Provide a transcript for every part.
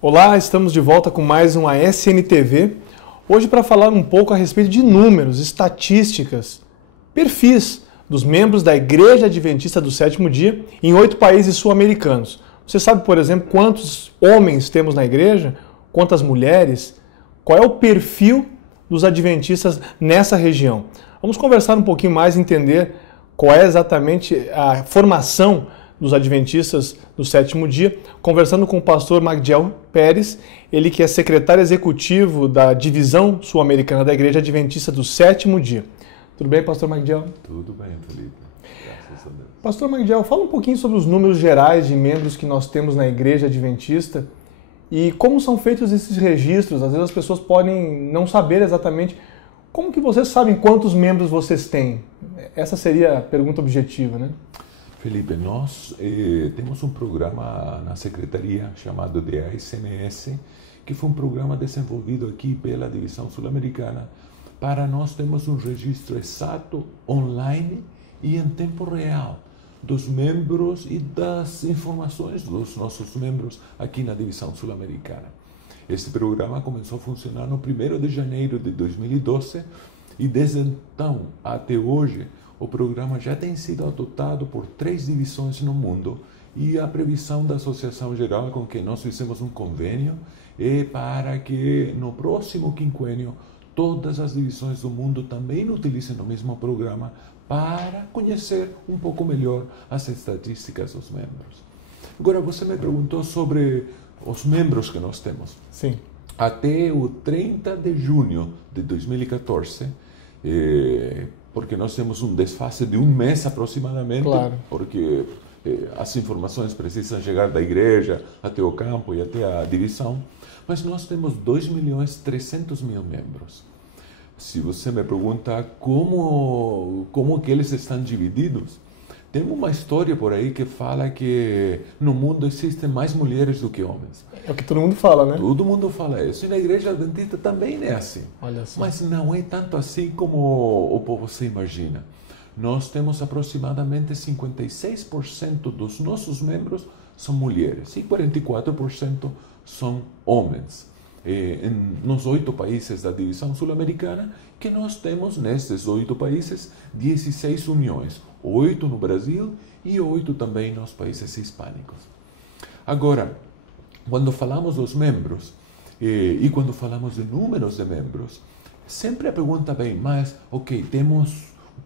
Olá, estamos de volta com mais um ASN TV. Hoje para falar um pouco a respeito de números, estatísticas, perfis dos membros da Igreja Adventista do Sétimo Dia em 8 países sul-americanos. Você sabe, por exemplo, quantos homens temos na igreja? Quantas mulheres? Qual é o perfil dos adventistas nessa região? Vamos conversar um pouquinho mais e entender qual é exatamente a formação dos adventistas do sétimo dia, conversando com o pastor Magdiel Pérez, ele que é secretário executivo da divisão sul-americana da Igreja Adventista do Sétimo Dia. Tudo bem, pastor Magdiel? Tudo bem, Felipe. Graças a Deus. Pastor Magdiel, fala um pouquinho sobre os números gerais de membros que nós temos na Igreja Adventista e como são feitos esses registros. Às vezes as pessoas podem não saber exatamente como que vocês sabem quantos membros vocês têm. Essa seria a pergunta objetiva, né? Felipe, nós temos um programa na secretaria chamado de ASMS, que foi um programa desenvolvido aqui pela divisão sul-americana. Para nós temos um registro exato, online e em tempo real dos membros e das informações dos nossos membros aqui na divisão sul-americana. Este programa começou a funcionar no 1º de janeiro de 2012 e desde então até hoje o programa já tem sido adotado por 3 divisões no mundo e a previsão da Associação Geral com que nós fizemos um convênio é para que no próximo quinquênio todas as divisões do mundo também utilizem o mesmo programa para conhecer um pouco melhor as estatísticas dos membros. Agora, você me perguntou sobre os membros que nós temos. Sim. Até o 30 de junho de 2014, porque nós temos um desfase de um mês aproximadamente, claro, porque as informações precisam chegar da igreja até o campo e até a divisão, mas nós temos 2.300.000 membros. Se você me pergunta como que eles estão divididos, tem uma história por aí que fala que no mundo existem mais mulheres do que homens. É o que todo mundo fala, né? Todo mundo fala isso. E na Igreja Adventista também é assim. Olha só. Mas não é tanto assim como o povo se imagina. Nós temos aproximadamente 56% dos nossos membros são mulheres e 44% são homens. Nos 8 países da divisão sul-americana, que nós temos nesses 8 países 16 uniões, 8 no Brasil e 8 também nos países hispânicos. Agora, quando falamos dos membros e quando falamos de números de membros, sempre a pergunta vem, mas ok, temos um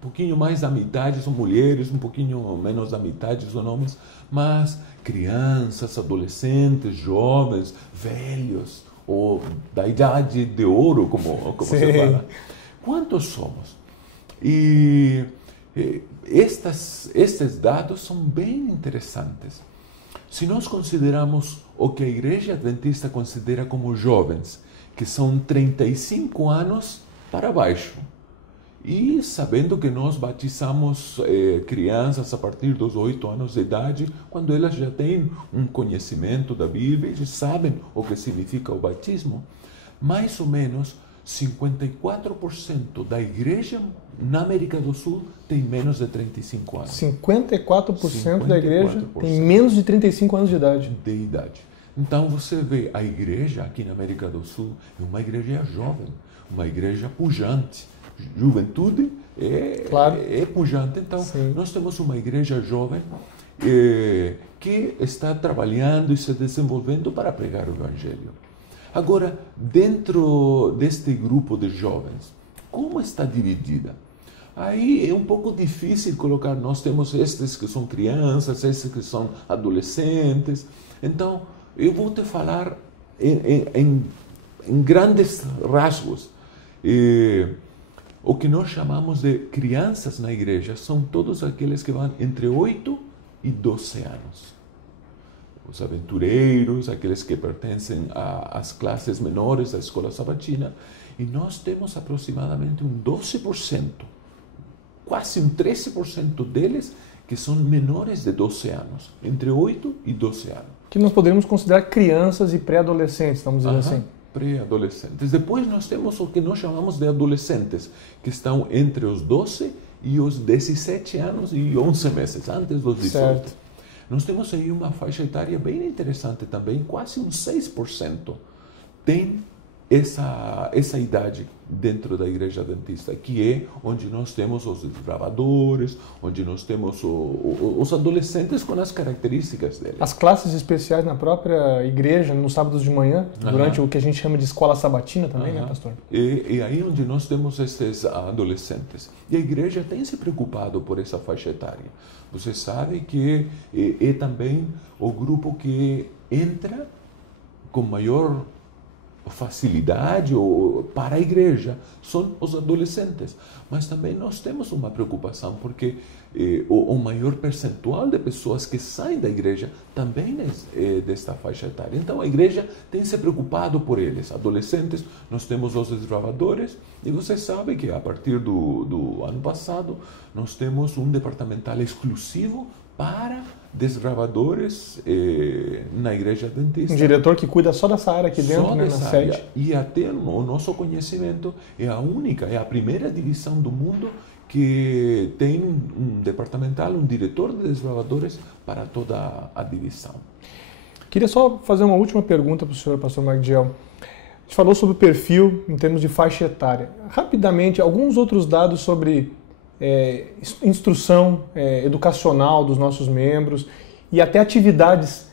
pouquinho mais da metade são mulheres, um pouquinho menos da metade são homens, mas crianças, adolescentes, jovens, velhos, ou da idade de ouro, como você fala. Quantos somos? E estes dados são bem interessantes. Se nós consideramos o que a Igreja Adventista considera como jovens, que são 35 anos para baixo, e sabendo que nós batizamos crianças a partir dos 8 anos de idade, quando elas já têm um conhecimento da Bíblia e sabem o que significa o batismo, mais ou menos 54% da igreja na América do Sul tem menos de 35 anos. 54% da igreja tem menos de 35 anos de idade. Então você vê, a igreja aqui na América do Sul é uma igreja jovem, uma igreja pujante. Juventude é pujante. Então, sim, nós temos uma igreja jovem que está trabalhando e se desenvolvendo para pregar o Evangelho. Agora, dentro deste grupo de jovens, como está dividida? Aí é um pouco difícil colocar, nós temos estes que são crianças, estes que são adolescentes. Então, eu vou te falar em grandes rasgos. O que nós chamamos de crianças na igreja são todos aqueles que vão entre 8 e 12 anos. Os aventureiros, aqueles que pertencem às classes menores da escola sabatina. E nós temos aproximadamente um 12%, quase um 13% deles que são menores de 12 anos, entre 8 e 12 anos. Que nós poderíamos considerar crianças e pré-adolescentes, vamos dizer assim. Pré-adolescentes. Depois nós temos o que nós chamamos de adolescentes, que estão entre os 12 e os 17 anos e 11 meses, antes dos 18. Certo. Nós temos aí uma faixa etária bem interessante também, quase uns 6% tem essa idade dentro da Igreja Adventista, que é onde nós temos os desbravadores, onde nós temos os adolescentes com as características deles. As classes especiais na própria igreja, nos sábados de manhã, durante o que a gente chama de escola sabatina também, né, pastor? E aí onde nós temos esses adolescentes. E a igreja tem se preocupado por essa faixa etária. Você sabe que é também o grupo que entra com maior facilidade para a igreja são os adolescentes, mas também nós temos uma preocupação porque o maior percentual de pessoas que saem da igreja também é desta faixa etária. Então a igreja tem se preocupado por eles, adolescentes. Nós temos os desbravadores e você sabe que a partir do ano passado nós temos um departamental exclusivo para desbravadores na Igreja Adventista. Um diretor que cuida só dessa área aqui dentro, né, na sede. E até o nosso conhecimento é a primeira divisão do mundo que tem um departamental, um diretor de desbravadores para toda a divisão. Queria só fazer uma última pergunta para o senhor, pastor Magdiel. A gente falou sobre o perfil em termos de faixa etária. Rapidamente, alguns outros dados sobre instrução educacional dos nossos membros e até atividades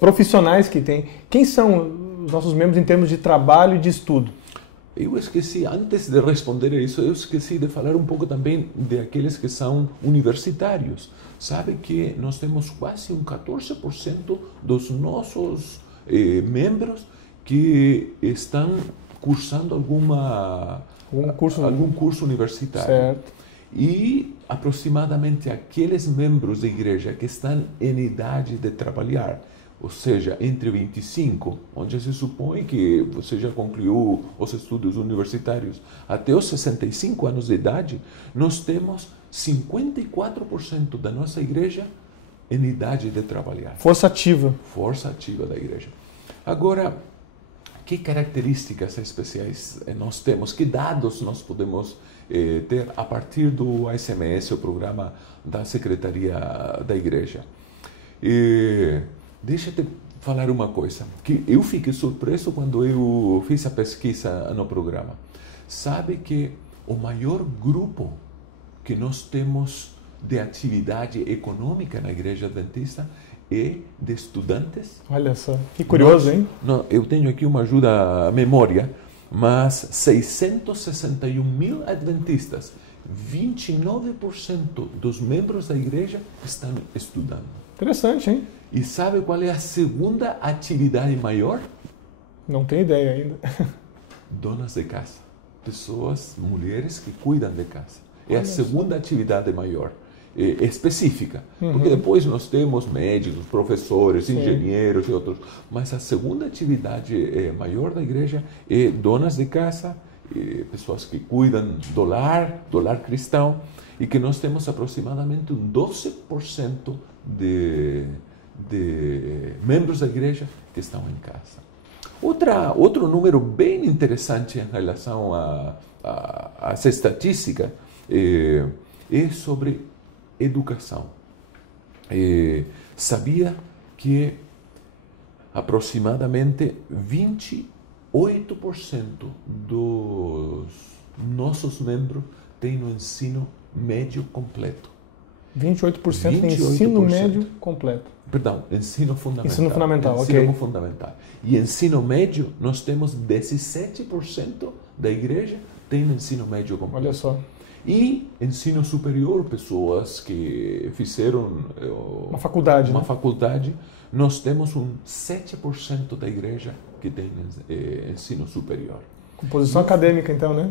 profissionais que tem. Quem são os nossos membros em termos de trabalho e de estudo? Eu esqueci, antes de responder a isso, eu esqueci de falar um pouco também daqueles que são universitários. Sabe que nós temos quase um 14% dos nossos membros que estão cursando algum curso universitário. Certo. E aproximadamente aqueles membros da igreja que estão em idade de trabalhar, ou seja, entre 25, onde se supõe que você já concluiu os estudos universitários, até os 65 anos de idade, nós temos 54% da nossa igreja em idade de trabalhar. Força ativa. Força ativa da igreja. Agora, que características especiais nós temos? Que dados nós podemos ter a partir do ASMS, o programa da Secretaria da Igreja? Deixa eu te falar uma coisa, que eu fiquei surpreso quando eu fiz a pesquisa no programa. Sabe que o maior grupo que nós temos de atividade econômica na Igreja Adventista é de estudantes? Olha só, que curioso, hein? Eu tenho aqui uma ajuda à memória, mas 661 mil adventistas, 29% dos membros da igreja estão estudando. Interessante, hein? E sabe qual é a segunda atividade maior? Não tenho ideia ainda. Donas de casa. Pessoas, mulheres que cuidam de casa. É a segunda atividade maior. Específica, porque depois nós temos médicos, professores, engenheiros e outros, mas a segunda atividade maior da igreja é donas de casa, pessoas que cuidam do lar cristão, e que nós temos aproximadamente um 12% de membros da igreja que estão em casa. Outro número bem interessante em relação às estatísticas é sobre educação. Sabia que aproximadamente 28% dos nossos membros têm no ensino médio completo. 28% tem ensino médio completo. Perdão, ensino fundamental. Ensino fundamental, ensino fundamental. E ensino médio, nós temos 17% da igreja tem no ensino médio completo. Olha só. E ensino superior, pessoas que fizeram uma faculdade, nós temos um 7% da igreja que tem ensino superior. Composição acadêmica, então, né?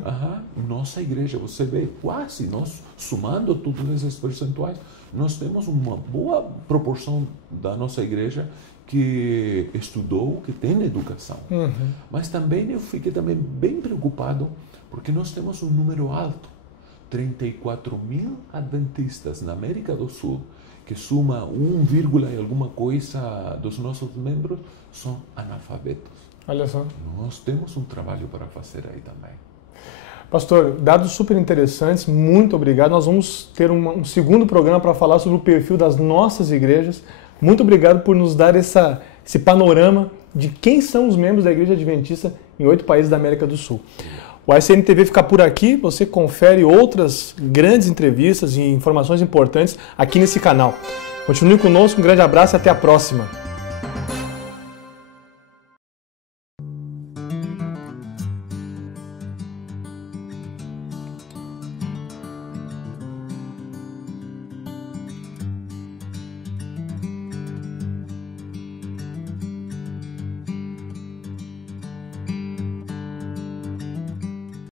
Nossa igreja, você vê quase, nós somando todos esses percentuais, nós temos uma boa proporção da nossa igreja que estudou, que tem educação. Mas também eu fiquei bem preocupado, porque nós temos um número alto. 34 mil adventistas na América do Sul, que suma 1, e alguma coisa dos nossos membros, são analfabetos. Olha só. Nós temos um trabalho para fazer aí também. Pastor, dados super interessantes, muito obrigado. Nós vamos ter um segundo programa para falar sobre o perfil das nossas igrejas, Muito obrigado por nos dar esse panorama de quem são os membros da Igreja Adventista em 8 países da América do Sul. O ASNTV fica por aqui, você confere outras grandes entrevistas e informações importantes aqui nesse canal. Continue conosco, um grande abraço e até a próxima.